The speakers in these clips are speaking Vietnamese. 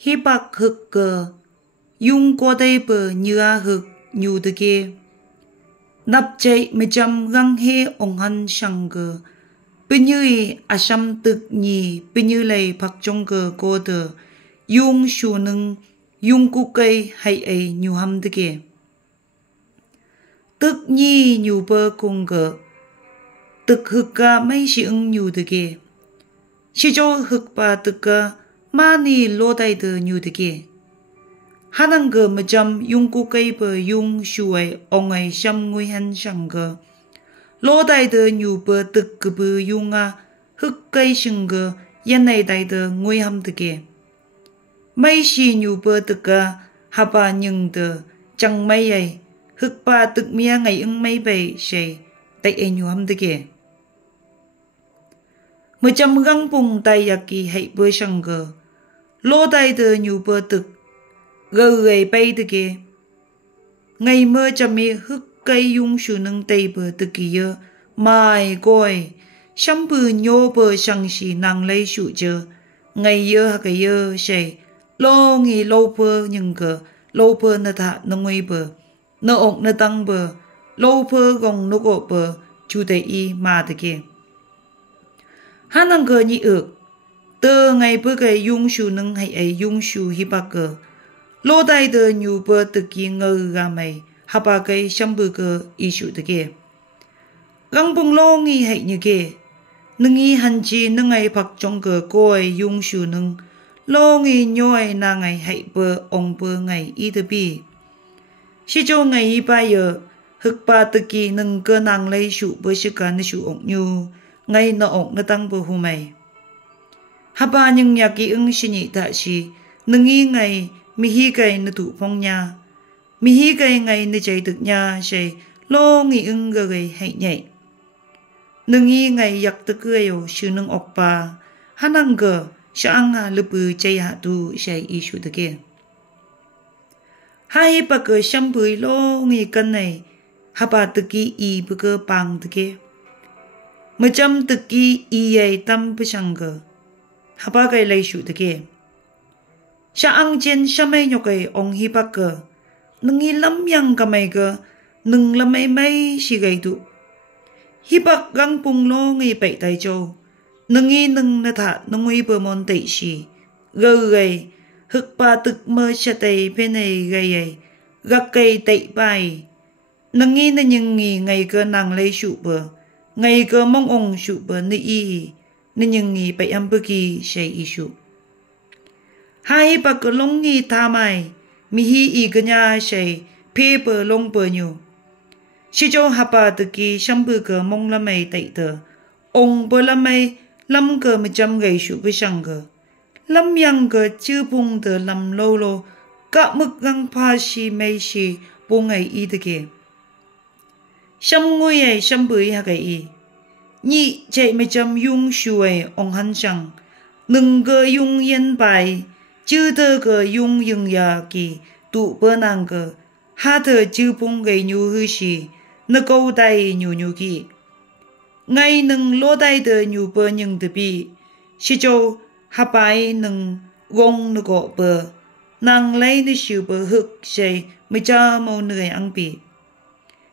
hi bak hực cơ yung qua đây bờ nhựa hực nhu được kia nắp chạy mấy trăm găng he ông han sang cơ bên như asam tự nhì bên như lầy bạc trong cơ cô tờ yung shu nâng yung cu cây hay ấy nhu ham được kia tức nhì nhu bờ cùng cơ tức hực ca mấy si ưng nhu được kia si cho hực ba tức ca mani lô tay tờ nhu được kia 하는 그 뭐점 용국의 버 용슈의 엉의 샴ngu이한 상거 로다이드 뉴버 뜻그브 용아 흑의 신거 옛날다이드 ngui함드게 mấy 뉴버 뜻가 하바 nhưng chẳng mấy ấy 흑바 뜻미야 ngày ưng mấy bề sẽ tại ấy 뉴함드게 뭐점 강봉 다이야기 해버 상거 로다이드 뉴버 뜻 gầy bay từ kia ngày mơ cho mi hức cây dung sự nâng tay bờ từ kia mai coi sắm bờ nhô bờ sang xì nàng lấy sự chờ ngày yơ cái yơ say lo nghỉ lâu bờ nhưng cờ lâu bờ nợ thà nợ nguy bờ nợ ốc nợ tăng bờ lâu bờ gồng nợ gọ bờ chủ tệ y mà từ kia hắn năng cờ nhị ước từ ngày bờ cái dung sự nâng hay ấy dung sự hi bạc cờ lô đại de nhu bơ tự kỳ ngơ gà mày hà bà cây xăm bơ cơ ý sự tự kia găng bông lô nghi hệ như kia nâng nghi hành chi nâng ngày bạc trong cơ coi dung sự nâng lô nghi nhoi na ngày hệ bơ ông bơ ngày ý tự bi si cho ngày ý ba giờ hực ba tự kỳ nâng cơ nàng lấy sự bơ sự cả nâng sự ông nhu ngày nọ ông nâng tăng bơ hù mày hà bà nhưng nhà kỳ ưng xin nhị tạ si nâng nghi ngày mi hi cây nợ tụ phong nhà mi hi cây ngày nợ chạy thực nhà sẽ lo nghỉ ưng gờ gầy hay nhảy nâng nghi ngày giặc tự cười sư nâng ọc bà hắn ăn gờ sẽ ăn hà lụp chạy hạ tụ sẽ ý sự thực kia hai bà cờ xăm bưởi lo nghỉ cân này hà bà tự kỳ ý bơ cơ bằng thực kia mà chăm tự kỳ ý ấy tâm bơ sang gờ hà bà cây lấy sự thực kia sa ang chen sa may nhok ay ong hipak ka nang ilam yang kamay ka nang lamay may sigay tu hipak gang pung lo ngay pay tay châu nang nang nata nang uy bamon tay si gơ gay hực pa tuk mơ sa tay penay gay ay gak kay tay bay nang na nhưng ngay ka nang lay su bơ ngay ka mong ong su bơ ni i na nhưng pay ambagi say isu hai bà cơ long nghi tha mai mi hi i ganya say pe bờ long bờ nyu si cho hapa tự kỳ sam bờ cơ mong la mai tại tờ ông bờ la mai lâm cơ mi chăm gầy sụ với sang cơ lâm yang cơ chưa bung tờ lâm lâu lâu cả mức găng pha si mai si bung ngày y tự kỳ sam ngôi ấy sam bưởi ha cái y nhị chạy mi chăm yung shuai ông han sang nâng cơ yung yên bài chư thơ cơ yung yung ya kỳ tụ bơ nàng cơ ha thơ chư bung gầy nhu hư si nơ câu tay nhu nhu kỳ ngay nâng lô tay tơ nhu bơ nhưng tơ bi si châu ha bài nâng gong nơ gọ bơ nàng lấy nơ siêu bơ hực say mới cha màu nơ ăn bi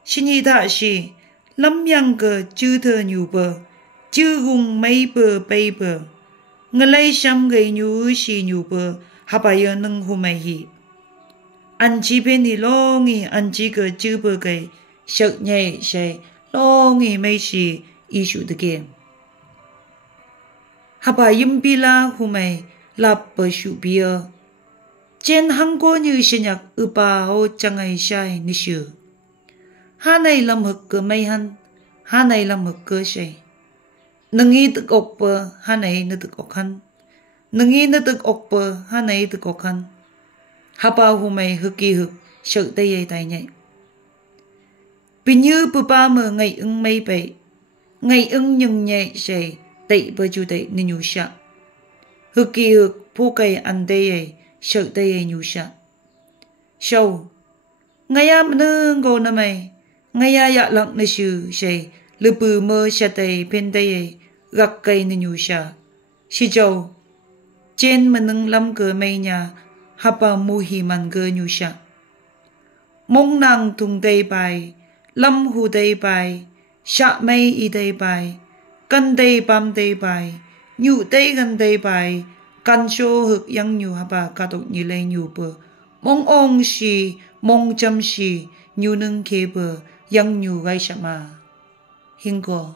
si nhi thạ si lâm yang cơ chư thơ nhu bơ chư gung mấy bơ bay bơ ngay lấy sam gầy nhu si nhu bơ habayo nâng hù mày hi anh chỉ bên đi lo nghi anh chỉ cơ chữ bơ gầy sợ nhảy say lo nghi mấy si isu được kia habayim bila hù mày lap bơ su bia trên hang cô như sinh nhạc upa ho chẳng ai sai ni su ha này làm hực cơ mày han ha này làm hực cơ say nâng nghi tự ốc bơ ha này nữ tự ốc han nâng nghi nữ tự ốc bơ ha này tự ốc han ha bao hù mày hực kỳ hực sợ tay ấy tay nhạy bình như bơ ba mờ ngày ưng mây bậy ngày ưng nhưng nhẹ say tệ bơ chú tệ nên nhu sạ hực kỳ hực phu cây ăn tay ấy sợ tay ấy nhu sạ sâu ngày am nương gồ nà mày ngày ya lặng nè sư say lư bư mơ sa tay bên tay ấy gạc cây nên nhu sạ si châu chen manung lam ke mai nya hapa muhi man ge nyu sha mong nang tung dei bai lam hu dei bai sha mai i dei bai kan dei bam dei bai nyu dei gan dei bai kan sho hực yang nyu hapa ka tok ni le nyu pe mong ong shi mong cham shi nyu nung ke pe yang nyu gai sha ma hingo